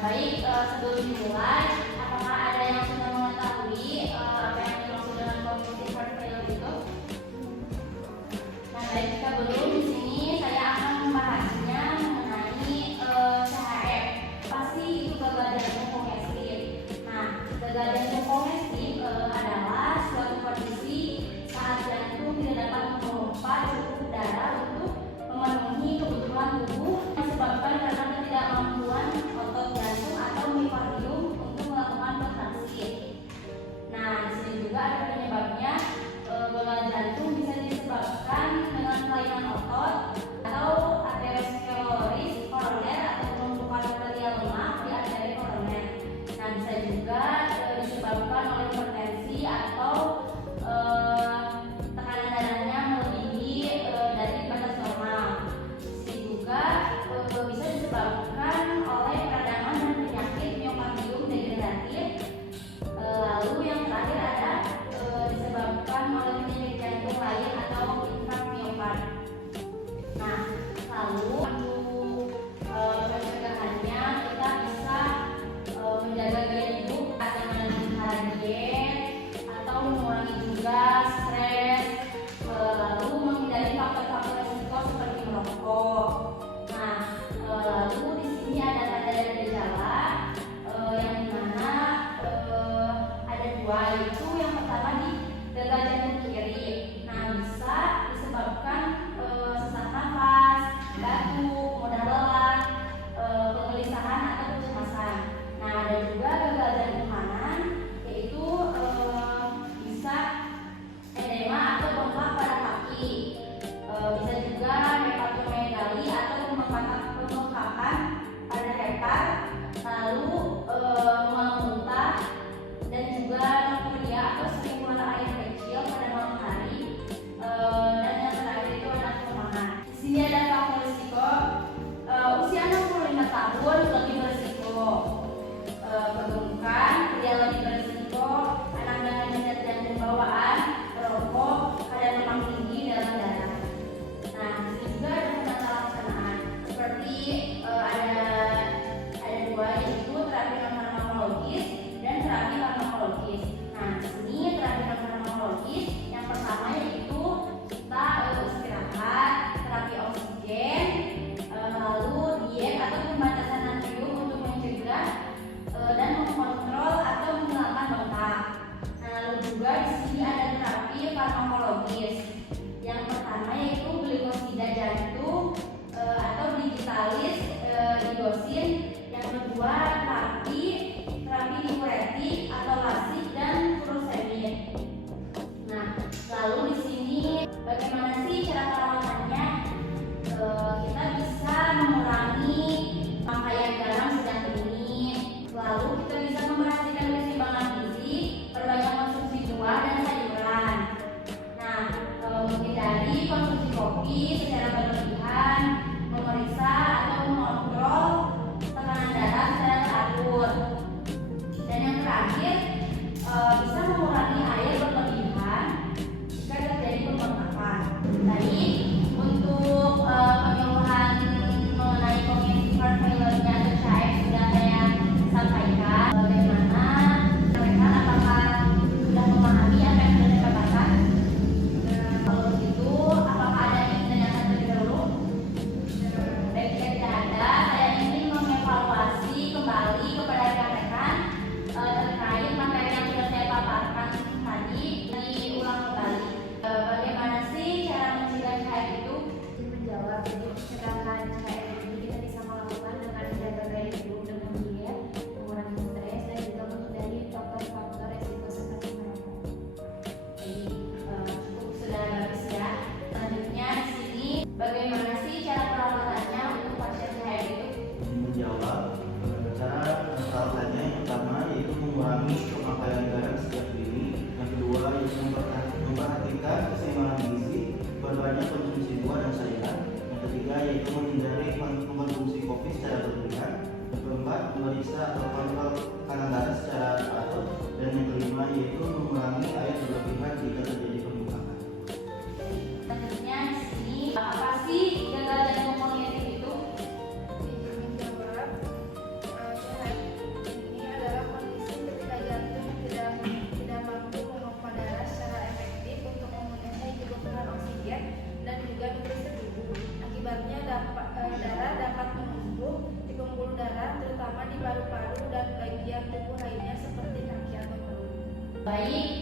Baik, sebelum dimulai, apakah ada yang sudah mengetahui apa yang dimaksud dengan cognitive heart failure itu? Nah, baik, jika belum, di sini saya akan membahasnya mengenai CHF. Pasti itu gagal jantung kongestif. Nah, gagal jantung kongestif adalah suatu kondisi saat jantung tidak dapat memompa cukup darah untuk memenuhi kebutuhan tubuh disebabkan karena ketidakmampuan otot jantung atau miokardium untuk melakukan kontraksi. Nah, di sini juga ada penyebabnya. Gagal jantung bisa disebabkan dengan kelainan otot atau aterosklerosis koroner atau penumpukan arterial lemak di arteri koroner. Nah, bisa juga disebabkan oleh hipertensi atau tekanan darahnya melebihi dari batas normal. Ini juga bisa disebabkan oleh peradangan dan penyakit miokardium degeneratif. Lalu yang terakhir ada disebabkan oleh penyakit jantung lain atau infark miokard. Nah, lalu untuk pencegahannya kita bisa menjaga gaya hidup dengan cara diet atau mengurangi juga stres, lalu menghindari faktor-faktor risiko seperti merokok. Nah, lalu di sini ada tanda dan gejala yang dimana ada dua, yaitu yang pertama di gagal jantung kiri. Nah, bisa disebabkan sesak nafas, batuk, mudah lelah, kegelisahan atau kecemasan. Nah, ada juga gagal jantung kanan, yaitu bisa edema atau bengkak pada kaki. Bisa juga hepatomegali atau pembengkakan pada hepar, lalu mual muntah, dan juga nokturia atau sering keluar air kecil pada malam hari, dan yang terakhir itu ada kelemahan. Di sini ada faktor risiko baik